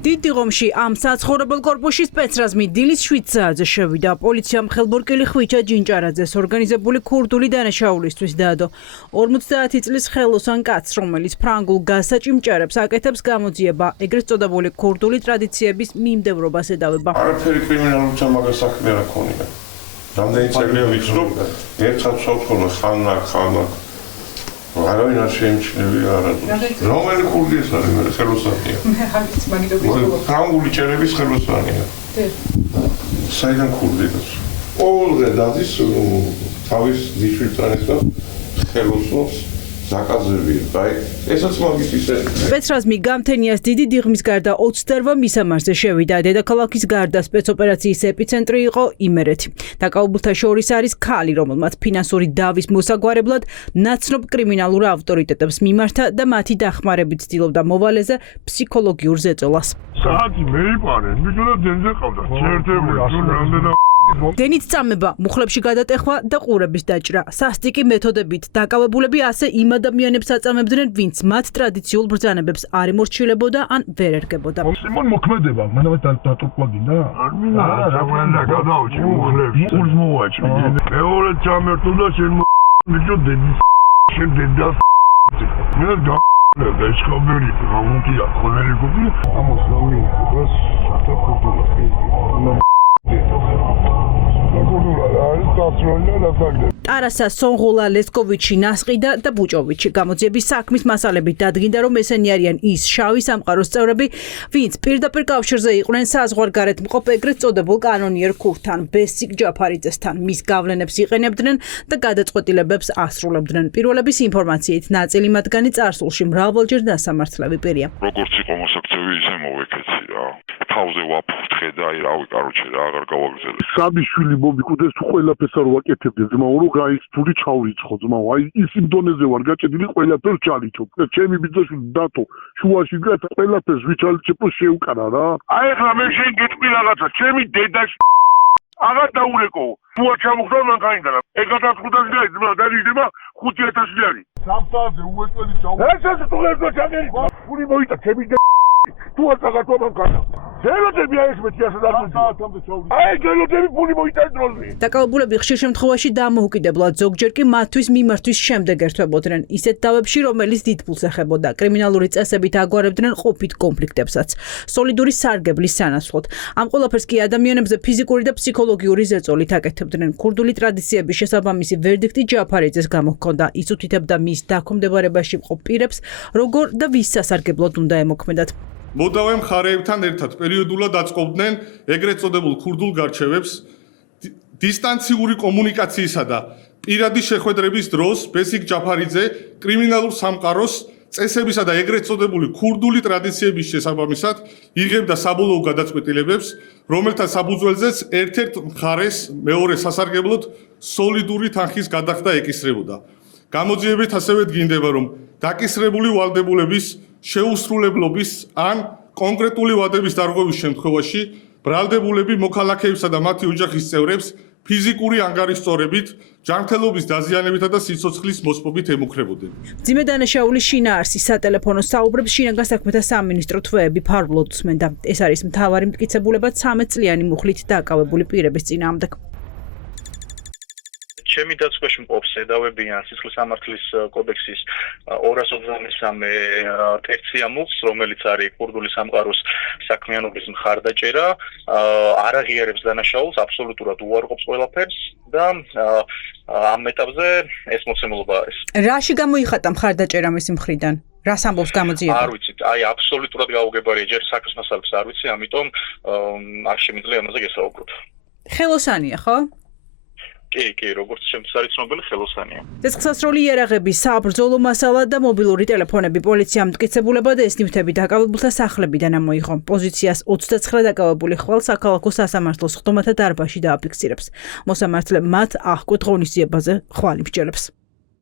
დიდი ღომში ამ საცხოვრებელ კორპუსში სპეცრაზმი დილის 7 საათზე შევიდა. პოლიციამ ხელბორკილი ხვიჩა ჯინჭარაძეს ორგანიზებული ქურდული დანაშაულისთვის დაადო. 50 წლის ხელოსან კაცს, რომელიც ფრანგულ გასაჭიმჭარებს აკეთებს, გამოძიება ეგრეთ წოდებული ქურდული ტრადიციების მიმდევრობას ედავება. არაფერი კრიმინალურთა მაგას საქმე არ ქონია. რამდენი წელია ვიცნობ, ერთხელ ვსაუბრობ ხანა. არავინ არ შეიმჩნევია არადროს. რომელი ქურდი ეს არის მე ხელოსანია? ფრანგული ჭერების ხელოსანია. საიდან ქურდი ეს? ყოველდღე დადის თავის ძიშვიდან და ხელოსნობს ზაკაზებია. აი, ესაც მაგის ისე. სპეცრაზმი გამთენიას დიდი დიღმის გარდა 28 მისამართზე შევიდა. დედაქალაქის გარდა სპეცოპერაციის ეპიცენტრი იყო იმერეთი. დაკავებულთა შორის არის ქალი, რომელმაც ფინანსური დავის მოსაგვარებლად ნაცნობ კრიმინალურ ავტორიტეტებს მიმართა და მათი დახმარებით ცდილობდა მოვალეზე ფსიქოლოგიურ ზეწოლას. საათი მეიპარეს, მიდულა დენზე ყავდა. ჩერტებული, რამდენი დენით წამება, მუხლებში გადატეხვა და ყურების დაჭრა. სასტიკი მეთოდებით დაკავებულები ასე იმ ადამიანებს აწამებდნენ, ვინც მათ ტრადიციულ ბრძანებებს არ ემორჩილებოდა ან ვერ ერგებოდა. სიმონ მოქმედება, მანავე დატოყვა გინდა? არ მინდა, რა გადავჭი მუხლებში. ყურს მოვაჭრი. მეორე ჩამერთო და შენ მიდო დენის შენ დედას. მე და ეს ხომერი რომუნტია ხოლმე გობი. ამას რომი ეს საფუძველი. ტარასა, სონღოლა, ლესკოვიჩი, ნასყიდა და ბუჭოვიჩი. გამოძიების საქმის მასალებით დადგინდა, რომ ესენი არიან ის შავი სამყაროს წევრები, ვინც პირდაპირ კავშირზე იყვნენ საზღვარგარეთ მყოფ ეგრეთ წოდებულ კანონიერ ქურთთან, ბესიკ ჯაფარიძესთან. მის გავლენებს იყენებდნენ და გადაწყვეტილებებს ასრულებდნენ. პირველების ინფორმაციით, ნაწილი მათგანი წარსულში მრავალჯერ დასამართლები პირია. როგორც იყო მოსაქცევი, ისე მოვეკეცი რა. თავზე ვაფრთხე და აი რავი, კაროჩე რა, აღარ გავაგრძელე. საბიშვილი მომიკვდეს ყველაფერს არ ვაკეთებდი ძმაო, რომ გაიცთული ჩავრიცხო ძმაო. აი ის იმ დონეზე ვარ გაჭედილი, ყველაფერს ჩალიჩო. ჩემი ბიძაშვილი დათო შუაში დგას, ყველაფერს ვიჩალიჩო შეუკარა რა. აი ხა მე შენ გეტყვი რაღაცა, ჩემი დედას აღარ დაურეკო. თუა ჩამოხდა მანქანიდან. 1500 ლარი ძმა დაიდება 5000 ლარი. სამსაათზე უეწველი ჩაუ. ეს თუ ერთო ჩაგერი. ფული მოიტა ჩემი თუ არ წაგატო მანქანა. გელოდები აი ეს მეტი ასე დაგმოდი. აი გელოდები ფული მოიტან დროზე. დაკავებულები ხშირ შემთხვევაში დამოუკიდებლად, ზოგჯერ კი მათთვის მიმართვის შემდეგ ერთვებოდნენ ისეთ დავებში, რომელიც დიდ ფულს ეხებოდა. კრიმინალური წესებით აგვარებდნენ ყოფით კონფლიქტებსაც, სოლიდური სარგებლის სანაცვლოდ. ამ ყველაფერს კი ადამიანებზე ფიზიკური და ფსიქოლოგიური ზეწოლით აკეთებდნენ. ქურდული ტრადიციების შესაბამისი ვერდიქტი ჯაფარიძეს გამოჰქონდა. ის უთითებდა მის დაქვემდებარებაში მყოფ პირებს, როგორ და ვის სასარგებლოდ უნდა ემოქმედათ. მოდავე მხარეებთან ერთად პერიოდულად აწყობდნენ ეგრეთ წოდებულ ქურდულ გარჩევებს დისტანციური კომუნიკაციისა და პირადი შეხვედრების დროს ბესიკ ჯაფარიძე კრიმინალურ სამყაროს წესებისა და ეგრეთ წოდებული ქურდული ტრადიციების შესაბამისად იღებდა საბოლოო გადაწყვეტილებებს, რომელთა საფუძველზეც ერთ-ერთ მხარეს მეორე სასარგებლოდ სოლიდური თანხის გადახდა ეკისრებოდა. გამოძიებით ასევე დგინდება, რომ დაკისრებული ვალდებულების შეუსრულებლობის ან კონკრეტული ვადების დარღვევის შემთხვევაში ბრალდებულები მოქალაქეებსა და მათი ოჯახის წევრებს ფიზიკური ანგარიშწორებით, ჯანმრთელობის დაზიანებითა და სიცოცხლის მოსპობით ემუქრებოდნენ. მძიმე დანაშაულის შინაარსი სატელეფონო საუბრებს შინაგან საქმეთა სამინისტრო თვეები ფარულად უსმენდა. ეს არის მთავარი მტკიცებულება 13 წლიანი მუხლით დაკავებული პირების წინააღმდეგ. ჩემი დაცვაში მყოფს ედავებიან სისხლის სამართლის კოდექსის 253 ტექსტია მუხლს, რომელიც არის ქურდული სამყაროს საქმიანობის მხარდაჭერა, არ აღიარებს დანაშაულს, აბსოლუტურად უარყოფს ყველაფერს და ამ ეტაპზე ეს მოცემულობა არის. რაში გამოიხატა მხარდაჭერა მისი მხრიდან? რას ამბობს გამოძიება? არ ვიცით, აი აბსოლუტურად გაუგებარია, ჯერ საქმის მასალებს არ ვიცი, ამიტომ არ შემიძლია ამაზე გესაუბროთ. ხელოსანია, ხო? კი, როგორც ჩემთვის არის ცნობილი ხელოსანია. ცეცხლსასროლი იარაღები, საბრძოლო მასალა და მობილური ტელეფონები პოლიციამ მტკიცებულებად ეს ნივთები დაკავებულთა სახლებიდან ამოიღო. პოზიციას 29 დაკავებული ხვალ საქალაქო სასამართლოს ხდომათა დარბაზში დააფიქსირებს. მოსამართლე მათ აღკვეთ ღონისძიებაზე ხვალ იმსჯელებს.